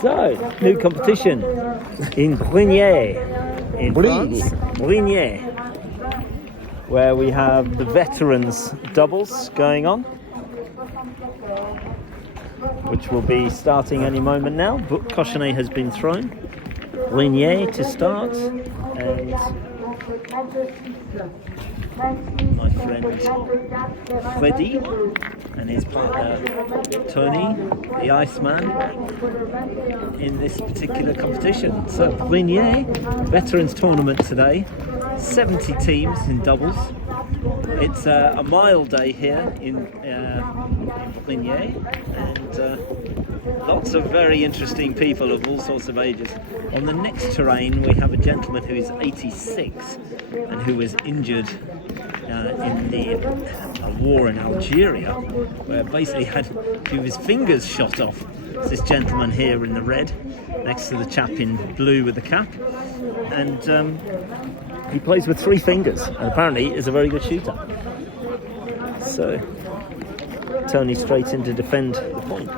So, new competition in Brignais, in France, Brignais, where we have the veterans doubles going on, which will be starting any moment now. But Cochonnet has been thrown. Brignais to start, and my friend Freddy and his partner Tony, the Iceman, in this particular competition. So Brignais veterans tournament today, 70 teams in doubles. It's a mile day here in Brignais, and lots of very interesting people of all sorts of ages. On the next terrain we have a gentleman who is 86 and who was injured in a war in Algeria, where basically had a few of his fingers shot off. It's this gentleman here in the red, next to the chap in blue with the cap, and he plays with 3 fingers, and apparently is a very good shooter. So Tony straight in to defend the point.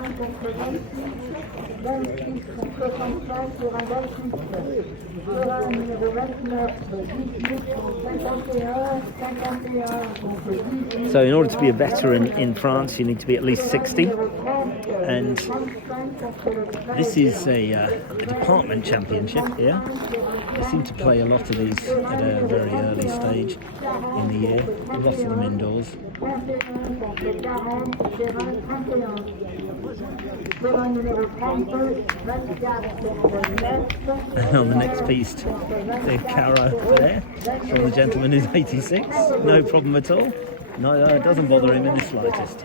So in order to be a veteran in France you need to be at least 60, and this is a department championship here. They seem to play a lot of these at a very early stage in the year, a lot of them indoors. And on the next piece, the carro there from the gentleman who's 86, no problem at all. No, it doesn't bother him in the slightest.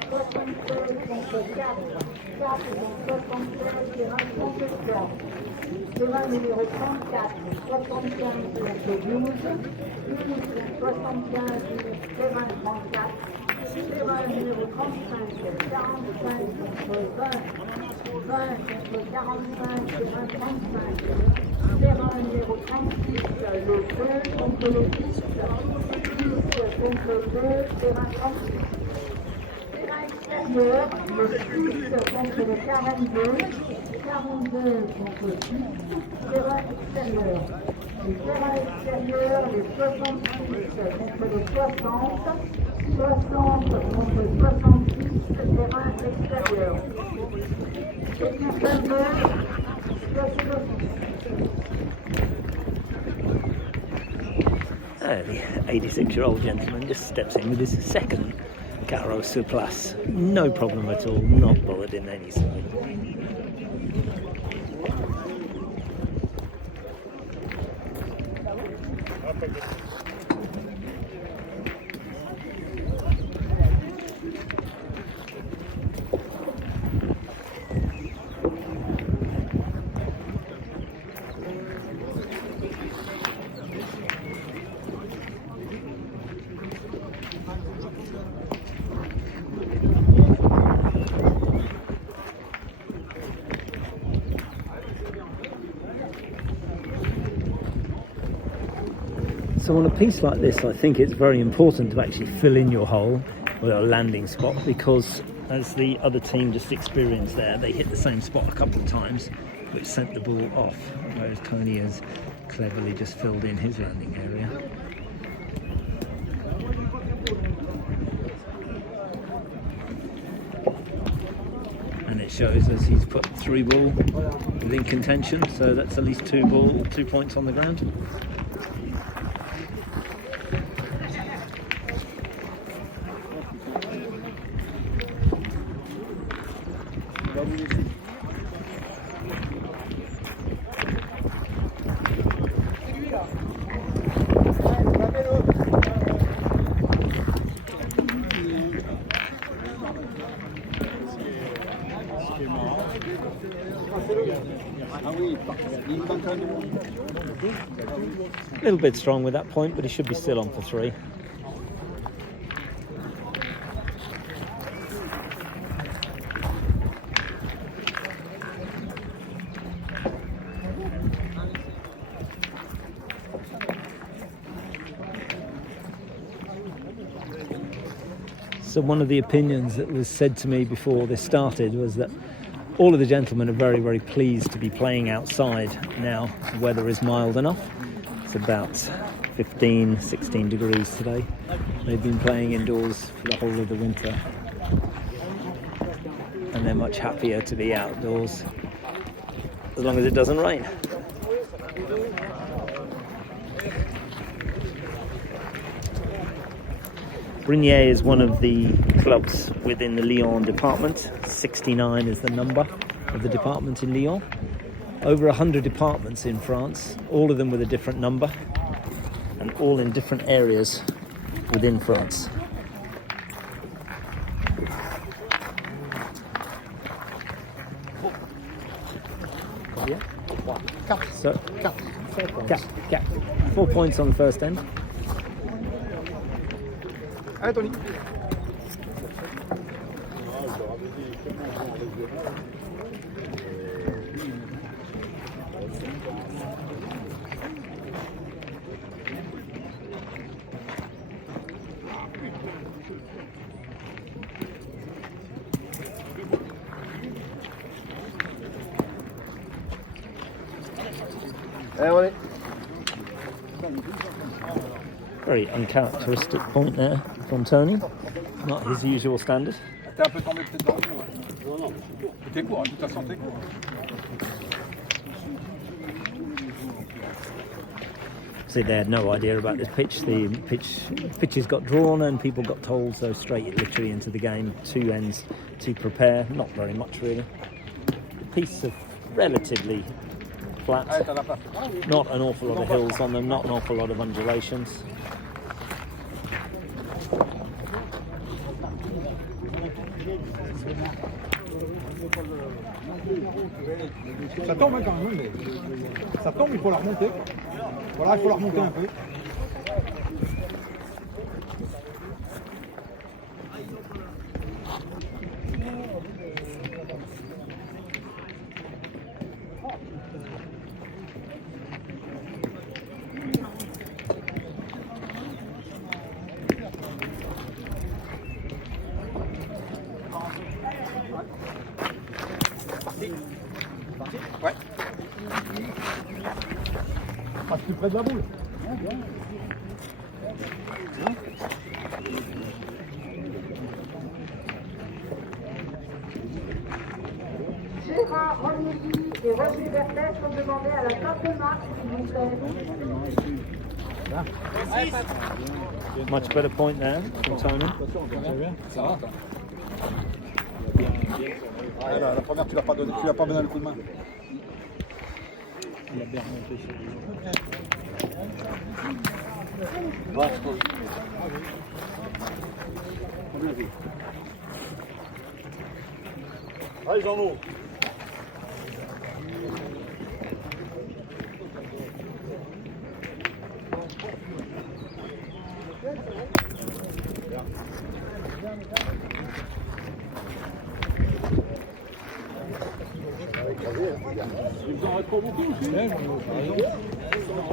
The 86-year-old gentleman just steps in with his second carro sur place. No problem at all, not bothered in any way. So on a piece like this, I think it's very important to actually fill in your hole or a landing spot, because as the other team just experienced there, they hit the same spot a couple of times, which sent the ball off, whereas Tony has cleverly just filled in his landing area. And it shows as he's put 3 ball within contention, so that's at least 2 points on the ground. A little bit strong with that point, but he should be still on for 3. So one of the opinions that was said to me before this started was that all of the gentlemen are very, very pleased to be playing outside now. The weather is mild enough. It's about 15, 16 degrees today. They've been playing indoors for the whole of the winter. And they're much happier to be outdoors as long as it doesn't rain. Brignais is one of the clubs within the Lyon department. 69 is the number of the department in Lyon. Over 100 departments in France, all of them with a different number and all in different areas within France. So, 4 points on the first end. Allez, Tony. Allez. Very uncharacteristic point there from Tony, not his usual standard. T'es un peu tombé peut-être dans le cours. Non, non, t'es court, de toute façon t'es court. See, they had no idea about this pitch. The pitches got drawn and people got told, so straight literally into the game. 2 ends to prepare, not very much really. A piece of relatively flat, not an awful lot of hills on them, not an awful lot of undulations. Ça tombe quand même, mais ça tombe, il faut la remonter. Voilà, il faut la remonter un peu. Ouais. Ah, plus près de la boule. Gérard, Rhône et Roger Bertet sont demandés à la table de marque, s'il vous plaît. Much better point there from Tony. Ça va, ça. Ah, la première, tu l'as pas donné le coup de main. Il a bien remonté sur les allez, Jean-Maud. Il vous en reste pas beaucoup aussi.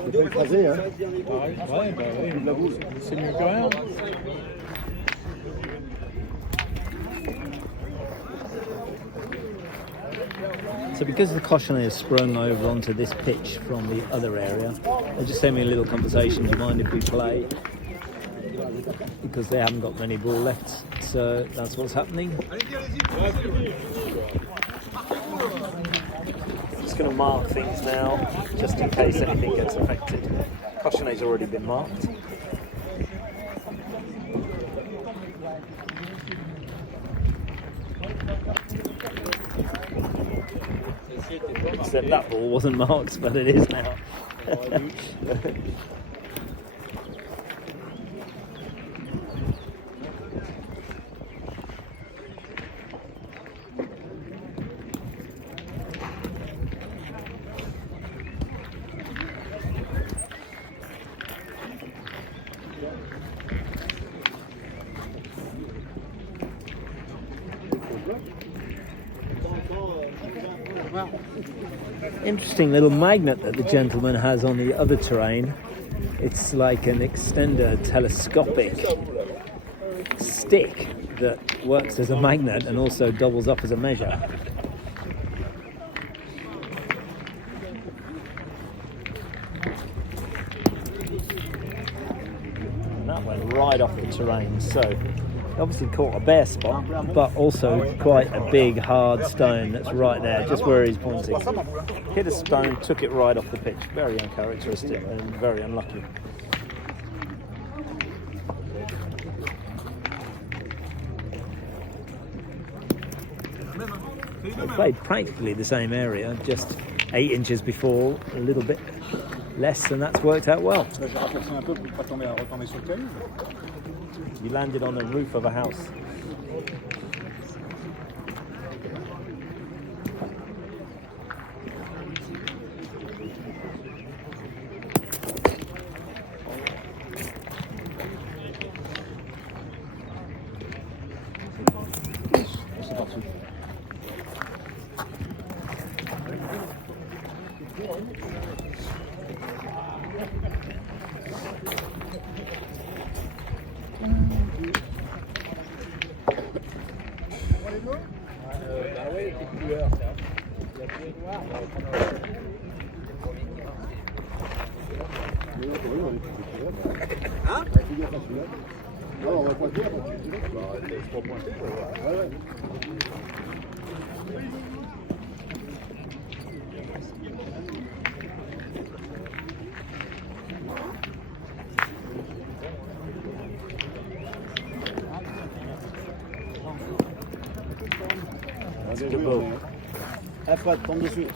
C'est pas écrasé, hein. Ouais, bah oui, la boule. C'est mieux que rien. So because the cochonnet has sprung over onto this pitch from the other area, they're just having a little conversation. Do you mind if we play? Because they haven't got many ball left, so that's what's happening. Just going to mark things now, just in case anything gets affected. Cochonnet's already been marked. Except that ball wasn't marked, but it is now. Interesting little magnet that the gentleman has on the other terrain. It's like an extender telescopic stick that works as a magnet and also doubles up as a measure. And that went right off the terrain, so obviously caught a bare spot, but also quite a big hard stone that's right there, just where he's pointing. Hit a stone, took it right off the pitch. Very uncharacteristic and very unlucky. They played practically the same area, just 8 inches before, a little bit less, and that's worked out well. You landed on the roof of a house. Hein? Non, on va pointer. Laisse pas pointer. Ouais. That's a good ball. Après, tombe dessus.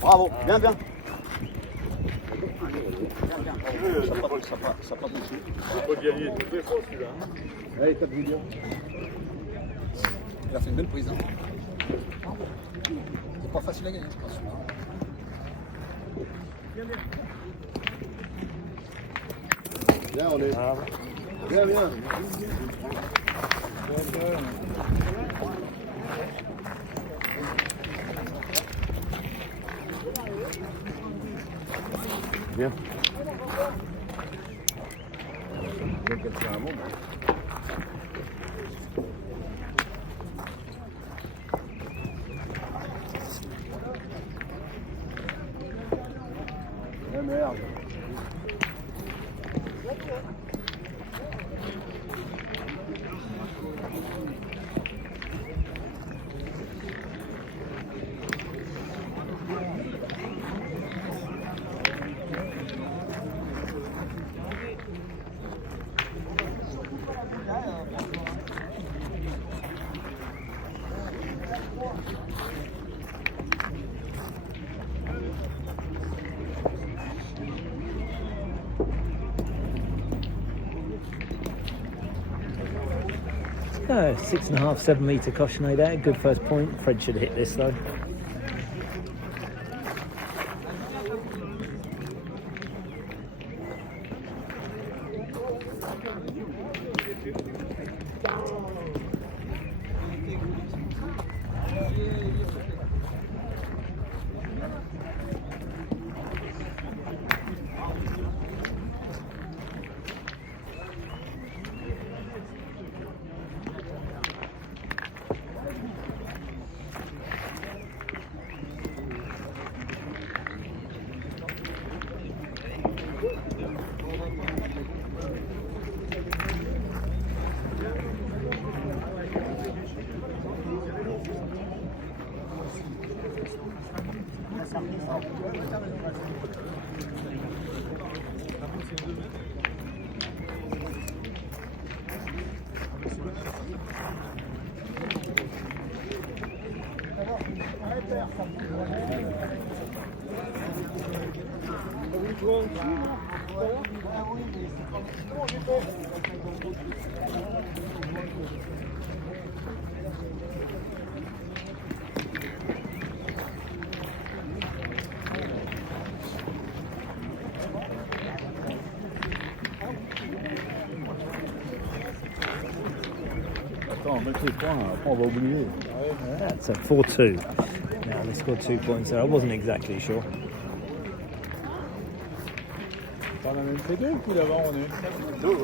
Bravo, bien, bien. Ça pas touché. C'est pas gagné toutes les fois celui-là. Allez, tape du bien. Il a fait une belle prise. Hein. C'est pas facile à gagner, je pense. Bien, on est. Bien, bien. Bien. Ah merde. Oh, 6.5, 7 metre cochonnet there. Good first point. Fred should have hit this though. mettre les points, après on va oublier. That's a 4-2. Now they scored 2 points there. I wasn't exactly sure. On a même fait 2 le coup d'avant, on est. 2,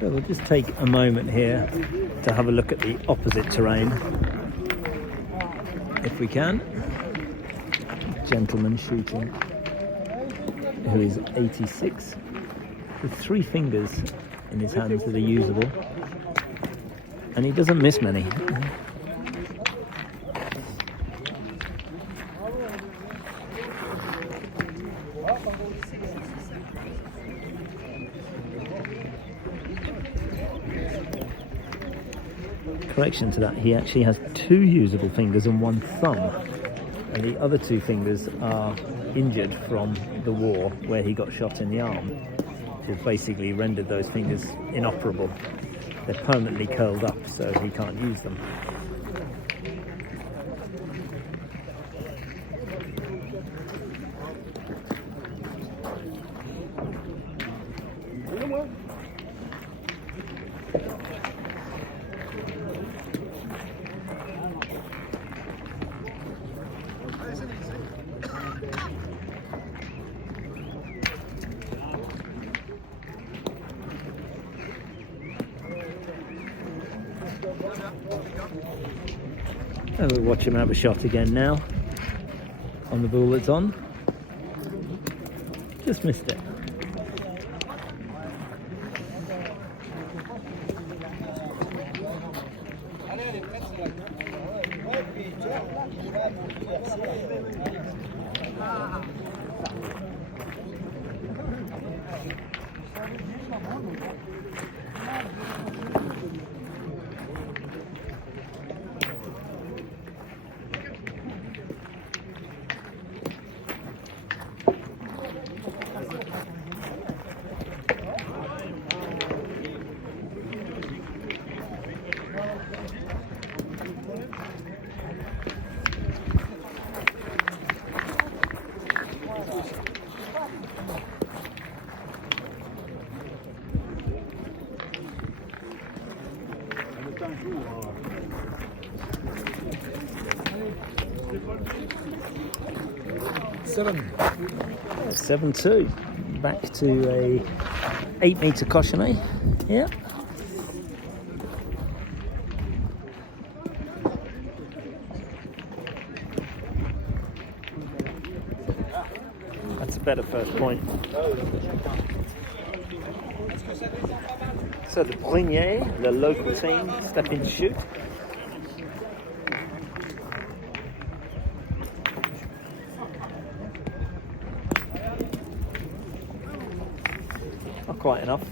So we'll just take a moment here to have a look at the opposite terrain, if we can. Gentleman shooting, who is 86, with 3 fingers in his hands that are usable, and he doesn't miss many. Correction to that, he actually has 2 usable fingers and 1 thumb, and the other 2 fingers are injured from the war where he got shot in the arm, which has basically rendered those fingers inoperable. They're permanently curled up, so he can't use them. And we'll watch him have a shot again now on the ball that's on. Just missed it. Seven. 7-2. Back to a 8-meter cochonnet. Yeah. That's a better first point. So the Brignais, the local team, step in to shoot. Not quite enough.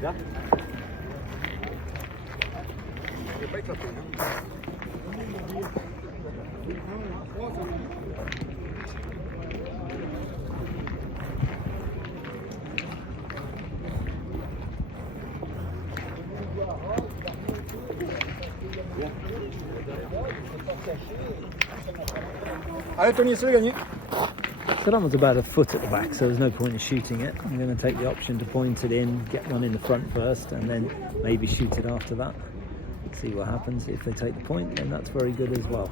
Yeah. Allez Tony, c'est gagné. So that one's about a foot at the back, so there's no point in shooting it. I'm going to take the option to point it in, get one in the front first, and then maybe shoot it after that. See what happens. If they take the point, then that's very good as well.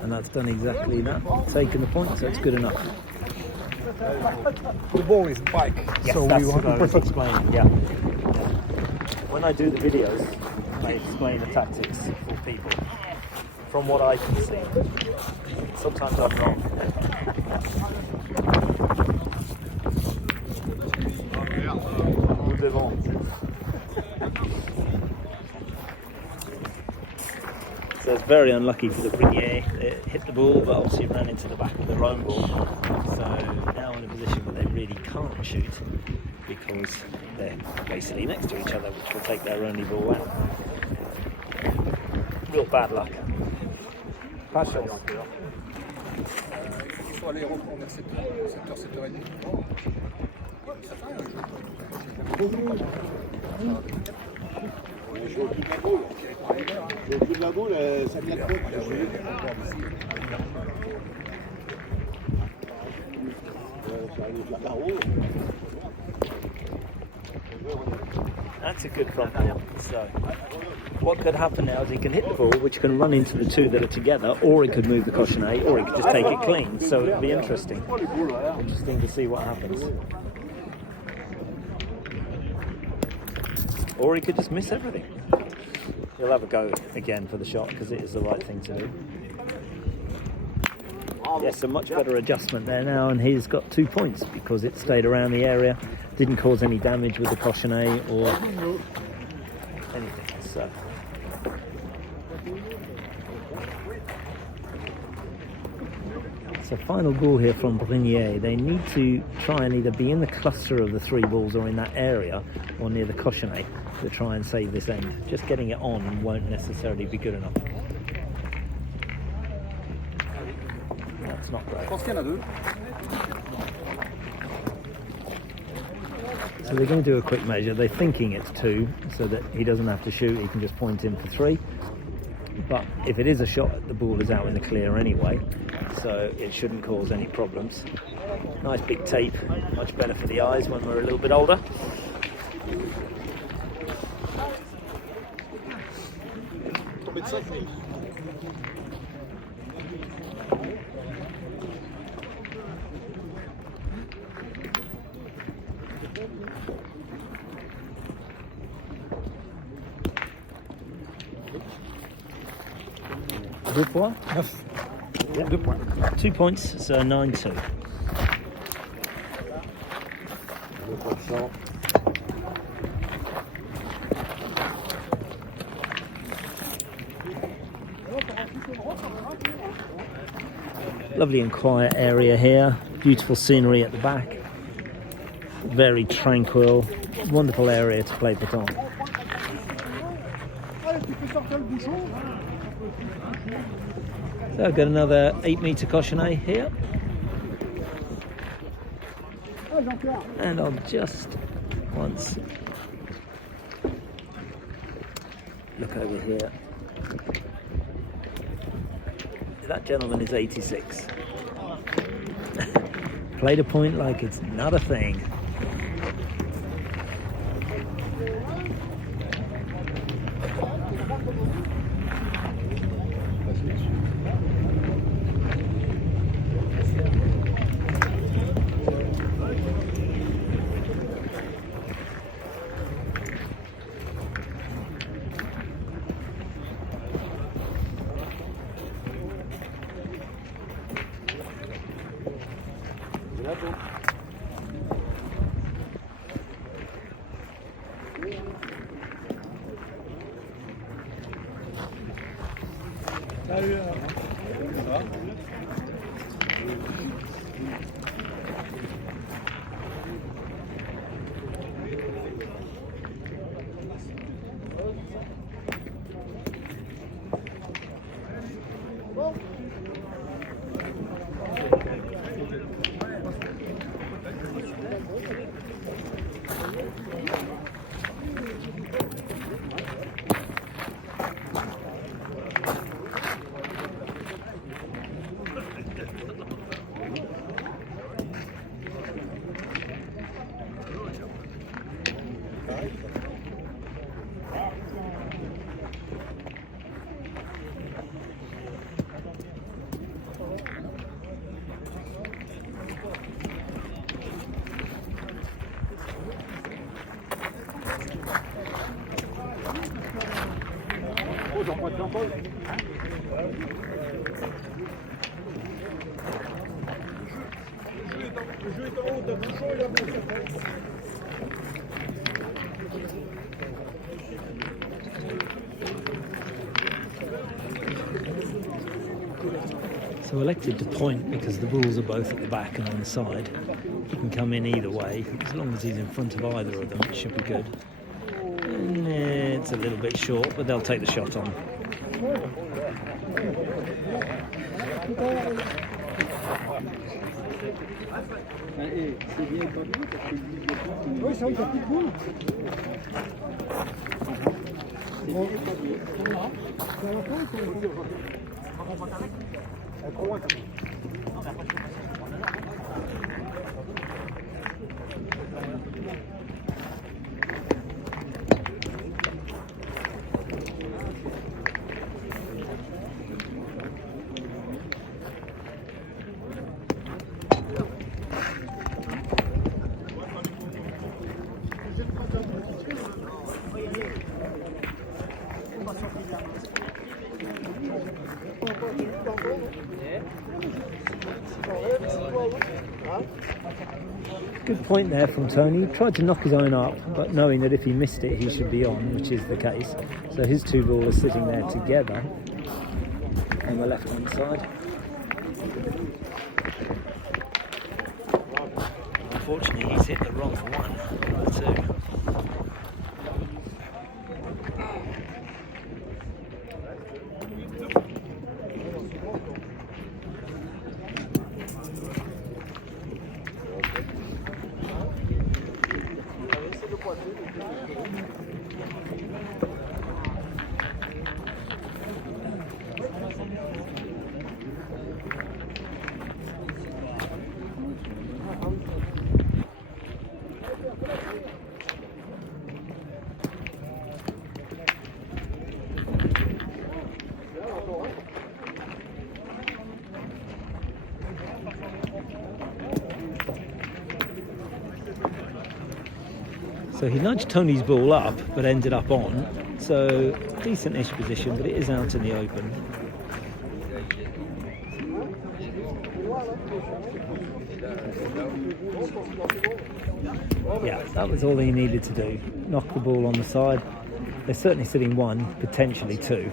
And that's done exactly that, taken the point, so it's good enough. The ball is back, Yes, so that's we what want I to was perfect. explaining, yeah. When I do the videos, I explain the tactics for people from what I can see. Sometimes I'm wrong. Nous devons. So it's very unlucky for the Brignais. It hit the ball, but obviously ran into the back of the Rhône ball. So now in a position where they really can't shoot because they're basically next to each other, which will take their only ball out. Real bad luck. Pas de chance. Il faut aller reprendre vers 7h, 7h30. J'ai au-dessus de la boule, ça claque pas. That's a good front ball. So what could happen now is he can hit the ball, which can run into the two that are together, or he could move the cochonnet, or he could just take it clean. So it'll be interesting. Interesting to see what happens. Or he could just miss everything. He'll have a go again for the shot because it is the right thing to do. Yes, a much better adjustment there now, and he's got 2 points because it stayed around the area, didn't cause any damage with the cochonnet or anything. So final ball here from Brignais. They need to try and either be in the cluster of the 3 balls or in that area or near the cochonnet to try and save this end. Just getting it on won't necessarily be good enough. That's not great. So they're going to do a quick measure. They're thinking it's 2 so that he doesn't have to shoot, he can just point in for 3. But if it is a shot, the ball is out in the clear anyway, so it shouldn't cause any problems. Nice big tape, much better for the eyes when we're a little bit older. Deux points? Yeah. 2 points. 2 points, so 9-2. Lovely and quiet area here, beautiful scenery at the back, very tranquil, wonderful area to play petanque. So I've got another 8-metre cochonnet here, and I'll just once look over here. That gentleman is 86. Played a point like it's not a thing. Le jeu est en haut, t'as bouchon et la boule. So elected to point because the balls are both at the back and on the side. He can come in either way. As long as he's in front of either of them, it should be good. And it's a little bit short, but they'll take the shot on. Oui, c'est vrai qu'il y a plus de boule. Good point there from Tony. He tried to knock his own up, but knowing that if he missed it, he should be on, which is the case. So his two balls are sitting there together on the left-hand side. Unfortunately, he's hit the wrong one of the two. So he nudged Tony's ball up, but ended up on. So decent-ish position, but it is out in the open. Yeah, that was all he needed to do. Knock the ball on the side. They're certainly sitting one, potentially two.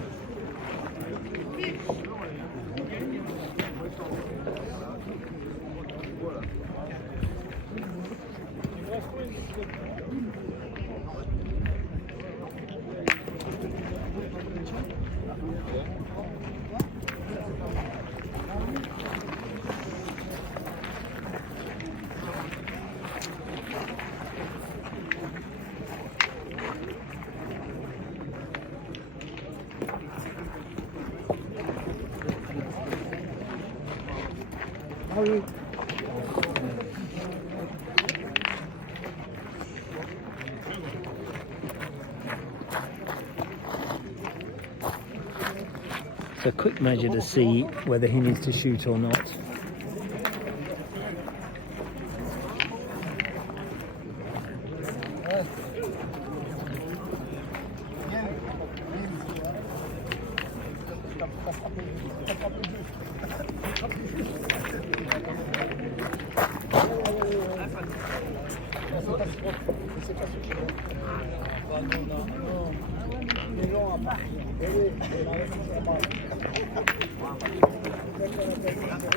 So a quick measure to see whether he needs to shoot or not.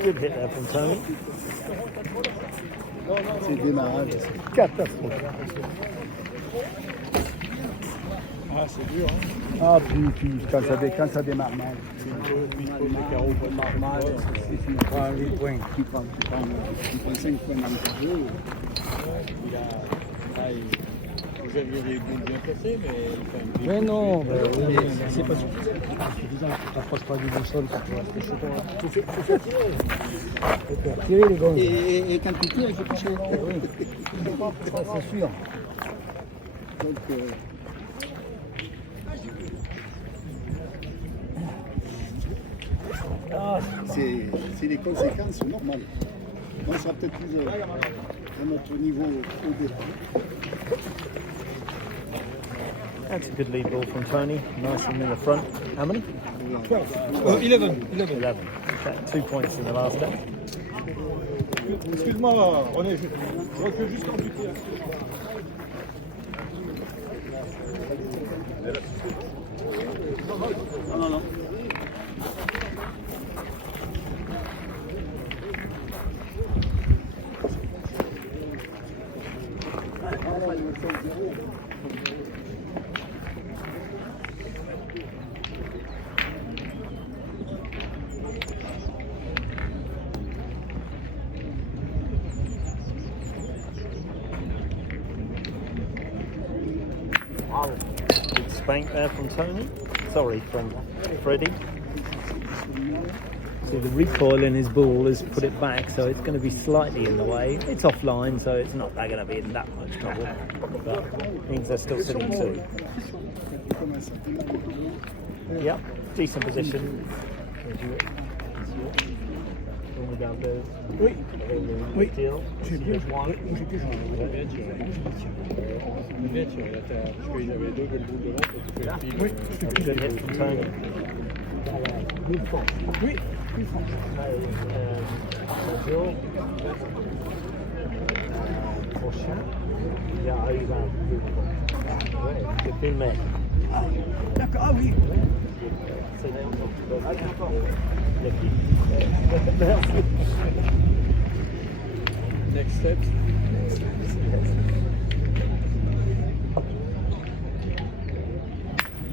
Good hit there from Tony. C'est le démarrage, c'est catastrophique. Ah, c'est dur, hein. Ah, puis quand ça démarre mal. Les carreaux démarrent mal, tu prends 8 points. Tu prends 5 points dans le jeu. Vous aviez des boules bien placées, mais... Mais non, c'est pas suffisant. Tu t'approches pas du bon sol pour pouvoir rester chez toi. Tu fais tirer. Tu peux tirer les gars. Et quand tu tires, il faut toucher. Oui, c'est sûr. Donc, c'est les conséquences normales. On sera peut-être plus à notre niveau au-delà. That's a good lead ball from Tony. Nice one in the front. How many? 12. 11. 11. Okay, 2 points in the last step. Excuse-moi, René, je recule juste en buté. Non. Big spank there from Tony. Sorry, from Freddie. See, the recoil in his ball has put it back, so it's going to be slightly in the way. It's offline, so it's not going to be in that much trouble. But it means they're still sitting 2. Yep, decent position. Oui. Deal. J'ai bien joué. One. Parce qu'il avait 2 belles boules devant, et tu fais un fil. Oui, Good hit from Tony. Oui. Prochain. Il arrive à... Ouais, c'est filmé. D'accord, ah oui. Merci. Next steps.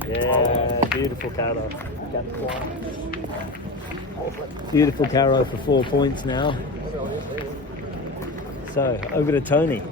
Yeah, beautiful Caro. Beautiful Caro for 4 points now. So, over to Tony.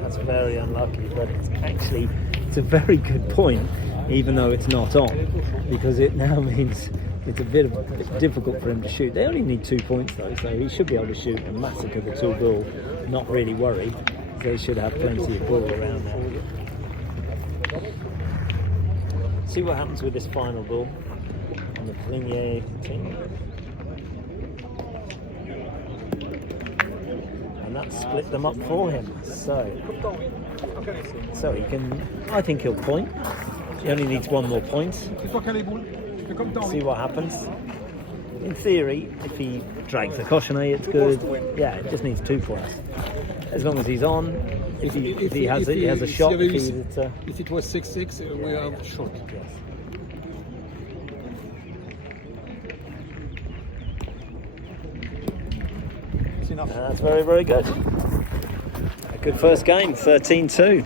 That's very unlucky, but it's a very good point, even though it's not on, because it now means it's a bit difficult for him to shoot. They only need 2 points though, so he should be able to shoot and massacre the 2 ball, not really worry. They should have plenty of ball around there. See what happens with this final ball on the Brignais team. And that split them up for him. So he can, I think he'll point. He only needs 1 more point. See what happens. In theory, if he drags a cochonnet, it's good. Yeah, it just needs 2 points. As long as he's on, if he has a shot. If it was 6-6, we are short. Yes. That's very, very good. A good first game, 13-2.